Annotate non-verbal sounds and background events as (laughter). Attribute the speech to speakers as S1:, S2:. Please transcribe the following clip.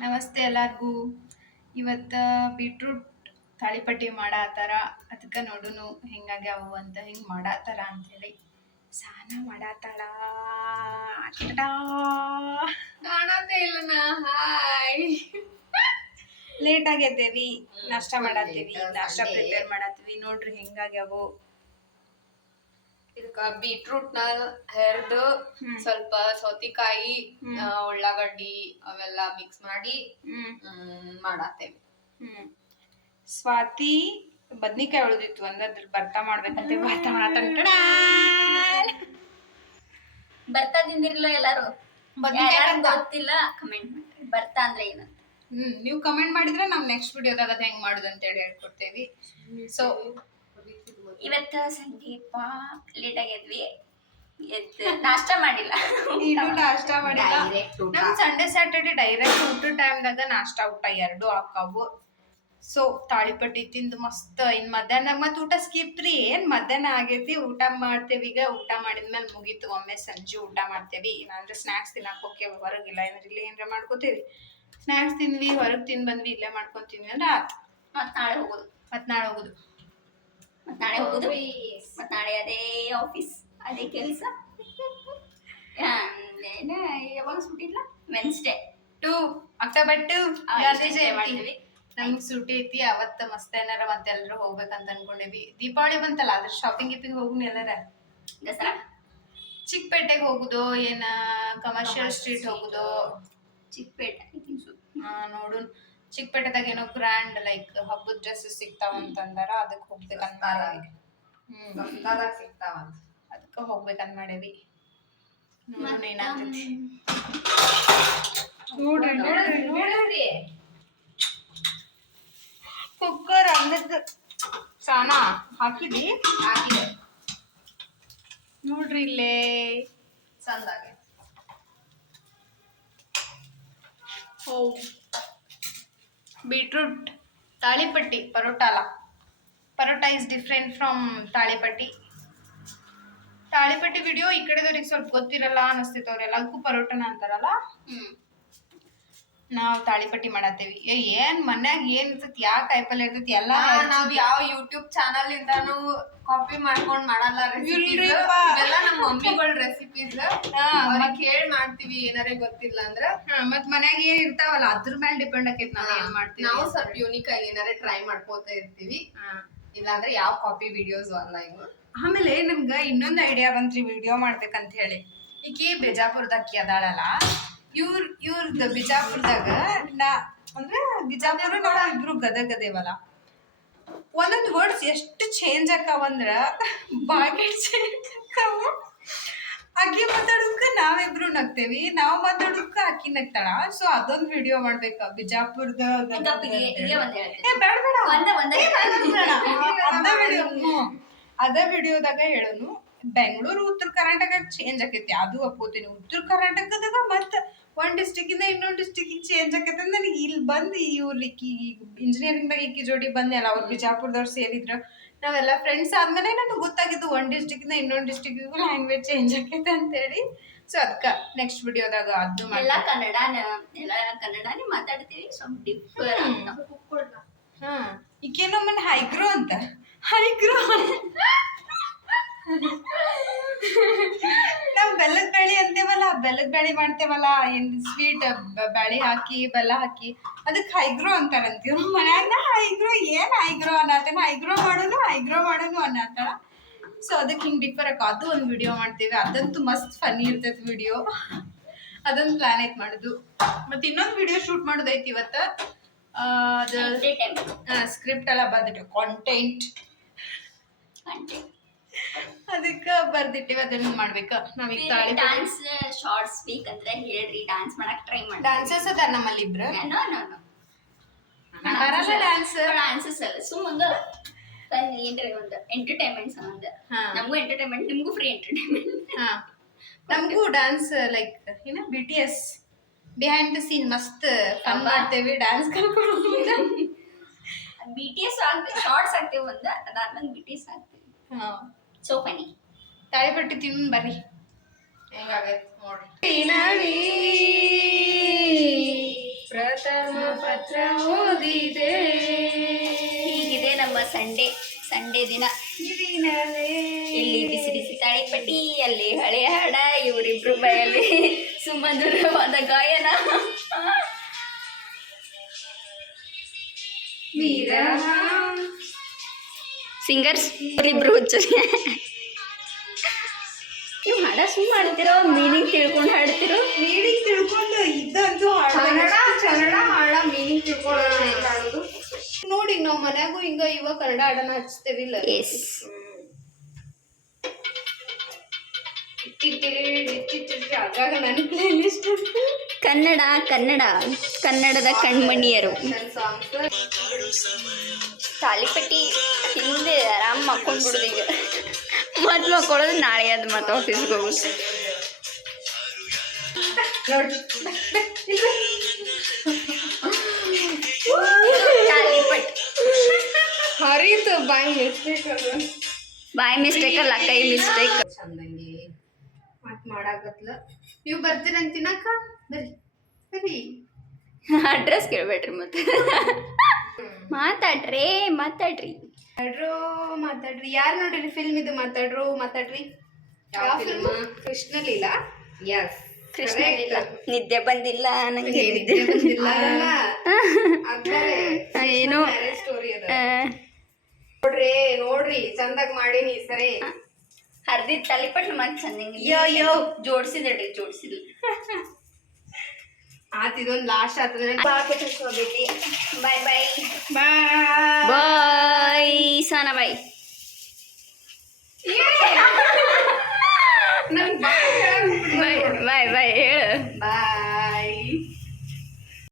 S1: ನಮಸ್ತೆ ಎಲ್ಲರಿಗೂ. ಇವತ್ತು ಬೀಟ್ರೂಟ್ ತಾಳಿಪಟ್ಟಿ ಮಾಡಾತಾರ ಅದಕ್ಕೆ ನೋಡುನು ಹೆಂಗಾಗ್ಯಾವು ಅಂತ ಹಿಂಗೆ ಮಾಡಾತಾರ ಅಂಥೇಳಿ ಸ್ನಾನ ಮಾಡಾತಾಳ ಕಾಣತ್ತೆ
S2: ಕಾಣತೇ ಇಲ್ಲ ಹಾಯ್
S1: ಲೇಟ್ ಆಗೈತೇವಿ ನಾಷ್ಟ ಮಾಡಾತೀವಿ
S2: late,
S1: ನಾಷ್ಟ. ಪ್ರಿಪೇರ್ ಮಾಡತ್ತೀವಿ. ನೋಡ್ರಿ ಹೆಂಗಾಗ್ಯಾವು.
S2: ಇದಕ್ಕ ಬೀಟ್ರೂಟ್ನ ಹೆರ್ದು ಸ್ವಲ್ಪ ಸೌತಿಕಾಯಿ. ಆ, ಉಳ್ಳಾಗಡ್ಡಿ ಅವೆಲ್ಲ ಮಿಕ್ಸ್ ಮಾಡಿ
S1: ಹ್ಮ್.
S2: ಹ್ಮ್, ಮಾಡಾತೇವಿ
S1: ಹ್ಮ್. ಸ್ವಾತಿ ಬದ್ನಿಕಾಯಿ ಉಳಿದಿತ್ತು ಅಂದ್ರೆ ಅದ್ರ ಭರ್ತಾ ಮಾಡ್ಬೇಕಂತ ಭರ್ತಾ ಮಾಡತ್ತ
S3: ಬರ್ತಾ ತಿಂದಿರ್ಲಿಲ್ಲ ಎಲ್ಲಾರು?
S1: ಬದ್ನಿಕಾಯಿ ಭರ್ತಾ.
S3: ಗೊತ್ತಿಲ್ಲ ಕಮೆಂಟ್ ಮಾಡ್ರಿ ಬರ್ತಾ ಅಂದ್ರೆ ಏನಂತ?
S1: ಹ್ಮ್ ನೀವು ಕಮೆಂಟ್ ಮಾಡಿದ್ರೆ ನಾವು ನೆಕ್ಸ್ಟ್ ವಿಡಿಯೋದಾಗ ಅದ್ ಹೆಂಗ್ ಮಾಡುದು ಅಂತ ಹೇಳಿ ಹೇಳ್ಕೊಡ್ತೇವಿ. ಸೊ
S3: ಇವತ್ತ ಸಂದೀಪ ಲೇಟ್ ಆಗಿದ್ವಿ ಎದ್ದು ನಾಷ್ಟ ಮಾಡಿಲ್ಲ.
S1: ಇನ್ನು ನಾಷ್ಟ ಮಾಡಿಲ್ಲ.
S2: Direct ಊಟ.
S1: ನಮ್ ಸಂಡೇ ಸ್ಯಾಟರ್ಡೆ ಡೈರೆಕ್ಟ್ ಊಟ ಟೈಮ್ದಾಗ ನಾಷ್ಟ ಊಟ ಎರಡು ಹಾಕಾವು. ಸೊ ತಾಳಿಪಟ್ಟಿ ತಿಂದು ಮಸ್ತ್ ಇನ್ ಮಧ್ಯಾಹ್ನ. ಮತ್ ಊಟ ಸ್ಕಿಪ್ ರೀ ಏನ್ ಮಧ್ಯಾಹ್ನ ಆಗೈತಿ? ಊಟ ಮಾಡ್ತೇವಿ. ಈಗ ಊಟ ಮಾಡಿದ್ಮೇಲೆ ಮುಗೀತು. ಒಮ್ಮೆ ಸಂಜೆ ಊಟ ಮಾಡ್ತೇವಿ. ಇಲ್ಲಾಂದ್ರೆ ಸ್ನಾಕ್ಸ್ ತಿನ್ನಕ್ ಹೋಗಿ ಹೊರಗಿಲ್ಲ ಏನಾರ ಇಲ್ಲೇ ಏನಾರ ಮಾಡ್ಕೋತೇವಿ. ಸ್ನಾಕ್ಸ್ ತಿಂದ್ವಿ. ಹೊರಗ್ ತಿನ್ ಬಂದ್ವಿ. ಇಲ್ಲೇ ಮಾಡ್ಕೊಂಡ್ ತಿಂದ್ವಿ. ಅಂದ್ರೆ ಆತ್.
S3: ಮತ್ ನಾಳೆ ಹೋಗೋದು.
S1: ಮತ್ ನಾಳೆ ಹೋಗುದು.
S3: ಮತ್ ನಾಳೆ ಹೋಗುದು. ಮತ್ತೆ ನಾಳೆ ಅದೇ ಆಫೀಸ್ ಅದೇ ಕೆಲಸ. ಯಾವಾಗ ಸುಟ್ಟಿಲ್ಲ ವೆನ್ಸ್ಡೇ
S1: ಟು ಅಕ್ಟೋಬರ್ ಟು
S3: ಮಾಡಿದ್ವಿ
S1: ಗಾಂಧಿ ಜಯಂತಿ. ನಮ್ಗ್ ಸೂಟಿ ಐತಿ ಅವತ್ತ ಮಸ್ತ್ ಏನಾರ ಮತ್ತೆ ಎಲ್ಲರೂ ಹೋಗ್ಬೇಕಂತ ಅನ್ಕೊಂಡೇವಿ. ದೀಪಾವಳಿ ಬಂತಲ್ಲ ಅದ್ರ ಶಾಪಿಂಗ್ ಗಿಪಿಂಗ್ ಹೋಗುನ್ ಎಲ್ಲಾರ?
S3: ದಸರಾ?
S1: ಚಿಕ್ಕಪೇಟೆಗೆ ಹೋಗುದು ಏನ ಕಮರ್ಷಿಯಲ್ ಸ್ಟ್ರೀಟ್ ಹೋಗುದು?
S3: ಚಿಕ್ಕಪೇಟೆ
S1: ನೋಡುನ್. ಚಿಕ್ಕಪೇಟೆದಾಗ ಏನೋ ಗ್ರ್ಯಾಂಡ್ ಲೈಕ್ ಹಬ್ಬದ ಡ್ರೆಸ್ ಸಿಗ್ತಾವ ಅಂತಂದಾರ ಅದಕ್ಕೆ ಹೋಗ್ಬೇಕಂತ ಮಾಡೇವಿ. ಹ್ಮ್.
S2: ಸಿಗ್ತಾವಂತ.
S1: ಅದಕ್ಕೆ ಹೋಗ್ಬೇಕಂತ ಮಾಡೇವಿ. ನೋಡೋಣ
S3: ಮತ್ತ,
S1: ಏನಾಗ್ತೈತಿ ನೋಡ್ರಿ ನೋಡ್ರಿ ನೋಡ್ರಿ. ಕುಕ್ಕರ್ ಅನ್ನದ ಸಾನ ಹಾಕಿದಿ?
S2: ಹಾಕಿದೆ.
S1: ನೋಡ್ರಿ ಇಲ್ಲೇ.
S2: ಚಂದಾಗೆ
S1: ಓ ಬೀಟ್ರೂಟ್, ತಾಳಿಪಟ್ಟಿ ಪರೋಟ ಅಲ್ಲ paratha is different from thalipatti. Thalipatti video ಈ ಕಡೆದವ್ರಿಗೆ ಸ್ವಲ್ಪ ಗೊತ್ತಿರಲ್ಲ ಅನಿಸ್ತಿತ್ತು ಅವ್ರೆಲ್ಲ ಅದಕ್ಕೂ ಪರೋಟನ ಅಂತಾರಲ್ಲ?
S3: ಹ್ಮ್.
S1: ನಾವು ತಾಳಿಪಟ್ಟಿ ಮಾಡತ್ತೇವಿ. ಏ ಏನ್ ಮನ್ಯಾಗ ಏನ್ ಇರ್ತೈತಿ ಯಾವ ಕಾಯಿಪಲ್ಲೆ ಇರ್ತೈತಿ ಎಲ್ಲಾ
S2: ನಾವ್ ಯಾವ ಯೂಟ್ಯೂಬ್ ಚಾನಲ್ ಇಂದಾನು ಕಾಪಿ ಮಾಡ್ಕೊಂಡ್ ಮಾಡಲ್ಲ ನಮ್ಮ ಮಮ್ಮಿಗಳ ರೆಸಿಪೀಸ್ ಕೇಳಿ ಮಾಡ್ತೀವಿ ಏನಾರ ಗೊತ್ತಿಲ್ಲ ಅಂದ್ರ.
S1: ಮತ್ ಮನ್ಯಾಗ ಏನ್ ಇರ್ತಾವಲ್ಲ ಅದ್ರ ಮೇಲೆ ಡಿಪೆಂಡ್ ಆಕೈತಿ ನಾವ್ ಏನ್ ಮಾಡ್ತೀವಿ.
S2: ನಾವು ಸ್ವಲ್ಪ ಯೂನಿಕ್ ಆಗಿ ಏನಾರ ಟ್ರೈ ಮಾಡ್ಕೋತಾ ಇರ್ತೀವಿ. ಇಲ್ಲಾಂದ್ರೆ ಯಾವ ಕಾಪಿ ವಿಡಿಯೋಸ್ ಅಲ್ಲ ಇವು.
S1: ಆಮೇಲೆ ನಮ್ಗ ಇನ್ನೊಂದ್ ಐಡಿಯಾ ಬಂತ್ರಿ ವಿಡಿಯೋ ಮಾಡ್ಬೇಕಂತ ಹೇಳಿ. ಈಕಿ ಬಿಜಾಪುರದ ಅಕ್ಕಿ ಅದಾಳಲ್ಲ. ಇವ್ರ ಇವ್ರದ್ ಬಿಜಾಪುರದಾಗ ನಾ ಅಂದ್ರೆ ಬಿಜಾಪುರ ನಾವ್ ಇಬ್ರು ಗದಗ ಒಂದೊಂದು ಒಂದೊಂದ್ ವರ್ಡ್ಸ್ ಎಷ್ಟು ಚೇಂಜ್ ಆಕಾವಂದ್ರ ಬಾಗಿ ಚೇಂಜ್ ಆಕಾವ ಅಕ್ಕಿ ಮಾತಾಡೋದಕ್ಕ ನಾವಿಬ್ರು ನಗ್ತೇವಿ ನಾವ್ ಮಾತಾಡೋದಕ್ಕ ಅಕ್ಕಿ ನಗ್ತಾಳ. ಸೊ ಅದೊಂದ್ ವಿಡಿಯೋ ಮಾಡ್ಬೇಕ ಬಿಜಾಪುರದ ಅದ ವಿಡಿಯೋದಾಗ ಹೇಳೋನು ಬೆಂಗಳೂರು ಉತ್ತರ ಕರ್ನಾಟಕ ಚೇಂಜ್ ಆಕೈತಿ. ಅದು ಒಪ್ಕೋತೀನಿ ಉತ್ತರ ಕರ್ನಾಟಕದಾಗ ಮತ್ತ ಒಂದ್ ಡಿಸ್ಟಿಕ್ ಇಂದ ಇನ್ನೊಂದ್ ಡಿಸ್ಟಿಕ್ ಚೇಂಜ್ ಆಕೈತಿ ಅಂದ್ರೆ ನನಗೆ ಇಲ್ಲಿ ಬಂದು ಇವ್ರ ಈಕಿ ಇಂಜಿನಿಯರಿಂಗ್ ದಾಗ ಈಕಿ ಜೋಡಿ ಬಂದೆಲ್ಲ ಅವ್ರು ಬಿಜಾಪುರದವ್ರು ಸೇರಿದ್ರು. ನಾವೆಲ್ಲ ಫ್ರೆಂಡ್ಸ್ ಆದ್ಮೇಲೆ ನನಗೆ ಗೊತ್ತಾಗಿದ್ದು ಒಂದ್ ಡಿಸ್ಟಿಕ್ ಇಂದ ಇನ್ನೊಂದ್ ಡಿಸ್ಟಿಕ್ ಲ್ಯಾಂಗ್ವೇಜ್ ಚೇಂಜ್ ಆಕೈತೆ ಅಂತೇಳಿ. ಸೊ ಅದ್ಕ ನೆಕ್ಸ್ಟ್ ವಿಡಿಯೋದಾಗ ಅದು
S3: ಎಲ್ಲ ಕನ್ನಡ ಎಲ್ಲ ಕನ್ನಡನೇ ಮಾತಾಡ್ತೀವಿ. ಸ್ವಲ್ಪ ಡಿಫರ್
S1: ಹಾ ಈಕೇನೋ ಮನೆ ಹೈಗ್ರೋ ಅಂತ. ಹೈಗ್ರೋ. (laughs) ನಾವ್ ಬೆಲ್ಲದ ಬೇಳೆ ಅಂತೇವಲ್ಲ ಬೆಲ್ಲದ ಬೇಳೆ ಮಾಡ್ತೇವಲ್ಲ ಏನ್ ಸ್ವೀಟ್ ಬೇಳೆ ಹಾಕಿ ಬೆಲ್ಲ ಹಾಕಿ ಅದಕ್ಕೆ ಹೈಗ್ರೋ ಅಂತಾರಂತೀವ್ ಮನ್ಯಾಗ ಹೈಗ್ರೋ ಏನ್ ಹೈಗ್ರೋ ಅನ್ನತ್ತೇನ ಹೈಗ್ರೋ ಮಾಡೋನು ಹೈಗ್ರೋ ಮಾಡೋನು ಅನ್ನತ್ತಾಳ ಸೊ ಅದಕ್ಕೆ ಹಿಂಗ್ ಡಿಫರ್ ಹಾಕೋ ಅದು ಒಂದು ವಿಡಿಯೋ ಮಾಡ್ತೇವೆ. ಅದಂತೂ ಮಸ್ತ್ ಫನ್ನಿ ಇರ್ತೈತಿ ವಿಡಿಯೋ ಅದೊಂದು ಪ್ಲಾನ್ ಐತ್ ಮಾಡುದು. ಮತ್ತೆ ಇನ್ನೊಂದು ವಿಡಿಯೋ ಶೂಟ್ ಮಾಡೋದೈತಿ ಇವತ್ತ. ಅದು ಸ್ಕ್ರಿಪ್ಟ್ ಎಲ್ಲ ಬಂದ್ಬಿಟ್ಟು ಕಾಂಟೆಂಟ್ ಅದಕ್ಕೆ ಬರ್ದಿಟ್ಟಿವಿ ಅದನ್ನ ಮಾಡ್ಬೇಕ. ನಾವೀಗ ತಾಳಿ
S3: ಡಾನ್ಸ್ ಶಾರ್ಟ್ಸ್ ಬೇಕಂದ್ರೆ ಹೇಳ್ರಿ ಡಾನ್ಸ್ ಮಾಡಕ್ ಟ್ರೈ ಮಾಡಿ.
S1: ಡಾನ್ಸರ್ಸ್ ಅದ ನಮ್ಮಲ್ಲಿ ಇಬ್ರು
S3: ನೋ ನೋ ನೋ
S1: ಬರಲ್ಲ ಡ್ಯಾನ್ಸ್
S3: ಡಾನ್ಸಸ್ ಅಲ್ಲ. ಸುಮ್ಮಂಗ ಏನ್ರಿ ಒಂದು ಎಂಟರ್ಟೈನ್ಮೆಂಟ್ ಸಂಬಂಧ.
S1: ಹಾ.
S3: ನಮಗೂ ಎಂಟರ್ಟೈನ್ಮೆಂಟ್ ನಿಮಗೂ ಫ್ರೀ ಎಂಟರ್ಟೈನ್ಮೆಂಟ್
S1: ಹಾ. ನಮಗೂ ಡ್ಯಾನ್ಸ್ ಲೈಕ್ ಏನ BTS T S behind the scene ಮಸ್ತ್ ಫನ್ ಮಾಡ್ತೇವೆ ಡ್ಯಾನ್ಸ್ ಕಲ್ಕೊಂಡು
S3: ಬಿ ಟಿ ಎಸ್ ಆಗ್ತೀವಿ ಶಾರ್ಟ್ಸ್ ಆಗ್ತೇವೆ ಒಂದು ಅದಾದ್ಮೇಲೆ ಬಿ ಟಿ ಎಸ್ ಆಗ್ತೀವಿ.
S1: ಹಾ.
S3: ಸೋ ಫನಿ
S1: ತಾಳಿಪಟ್ಟಿ ತಿನ್ ಬರ್ರಿ.
S2: ಹೆಂಗಾಗೈತ್ ನೋಡ್ರಿ.
S1: ನವಿ ಪ್ರತ ಪ್ರಥಮ ಪತ್ರ ಓದಿದೆ.
S3: ಹೀಗಿದೆ ನಮ್ಮ ಸಂಡೇ ಸಂಡೇ ದಿನ. ಇಲ್ಲಿ ಬಿಸಿ ಬಿಸಿ ತಾಳಿಪಟ್ಟಿ ಅಲ್ಲಿ ಹಳೆ ಹಾಡ ಇವರಿಬ್ರು ಬಯಲಿ ಸುಮಧುರವಾದ ಗಾಯನ. ಸಿಂಗರ್ಸ್ ಇಬ್ರು ಹುಚ್ಚರಿ ಹಾಡ ಸುಮ್ಮ ಹಾಡ್ತಿರೋ ಮೀನಿಂಗ್ ತಿಳ್ಕೊಂಡು ಹಾಡ್ತಿರೋ?
S1: ಮೀನಿಂಗ್ ತಿಳ್ಕೊಂಡು ಇದ್ದಂತೂ
S2: ಕನ್ನಡ ಕನ್ನಡ ಹಾಡ ಮೀನಿಂಗ್ ತಿಳ್ಕೊಳ್ಳೋದು ನೋಡಿ ನಾವು ಮನ್ಯಾಗೂ ಹಿಂಗ ಇವಾಗ ಕನ್ನಡ ಹಾಡನ ಹಚ್ತೇವಿಲ್ಲ
S3: ಎಸ್
S1: ಆಗಾಗ ನನ್ನ ಪ್ಲೇ ಲಿಸ್ಟ್
S3: ಕನ್ನಡ ಕನ್ನಡ ಕನ್ನಡದ ಕಣ್ಮಣಿಯರು. ತಾಲಿಪಟ್ಟಿ ಹಿಂದೆ ಆರಾಮ್ ಮಕ್ಕೊಂಡ್ಬಿಡುದು ಈಗ. ಮೊದ್ಲು ಹಾಕೊಳ್ಳೋದು ನಾಳೆ ಅದು ಮತ್ತೆ ಆಫೀಸ್ಗೆ ತಾಲಿಪಟ್ಟಿ
S2: ಹರಿತು ಬಾಯ್ ಮಿಸ್ಟೇಕ್
S3: ಬಾಯ್ ಮಿಸ್ಟೇಕ್ ಅಲ್ಲ ಕೈ ಮಿಸ್ಟೇಕ್
S2: ಚಂದಂಗಿ ಮತ್ ಮಾಡಾಕತ್ಲ. ನೀವು ಬರ್ತೀರಂತ ತಿನ್ನಕ್ಕ? ಬರ್ರಿ ಬರ್ರಿ.
S3: ಅಡ್ರೆಸ್ ಕೇಳ್ಬೇಡ್ರಿ ಮತ್ತೆ. ಮಾತಾಡ್ರಿ ಮಾತಾಡ್ರಿ.
S2: ಮಾತಾಡ್ರು ಮಾತಾಡ್ರಿ. ಯಾರು ನೋಡಿರಿ ಫಿಲ್ಮ್ ಇದು? ಮಾತಾಡ್ರು ಮಾತಾಡ್ರಿ. ಕೃಷ್ಣ ಲೀಲಾ ಎಸ್
S3: ಕೃಷ್ಣ ಇಲ್ಲ ನಿದ್ದೆ ಬಂದಿಲ್ಲ ನಂಗೆ ನಿದ್ದೆ ಏನು
S2: ಸ್ಟೋರಿ ಅದ. ನೋಡ್ರಿ ನೋಡ್ರಿ. ಚಂದಾಗ ಮಾಡೀನಿ ಸರಿ.
S3: ಹರ್ದಿದ್ ತಾಲಿಪಟ್ಟು ಮತ್ತೆ ಚಂದಂಗಿ
S2: ಯೋ, ಯೋ.
S3: ಜೋಡ್ಸಿದ್ರಿ ಜೋಡ್ಸಿಲ್ಲ
S2: ಆತ್ ಇದೊಂದು ಲಾಸ್ಟ್ ಆತಂದ್ರೆ
S3: ಬಾಯ್ ಬಾಯ್.
S1: ಬಾಯ್.
S3: ಬಾಯ್ ಸಾನಾ ಬಾಯ್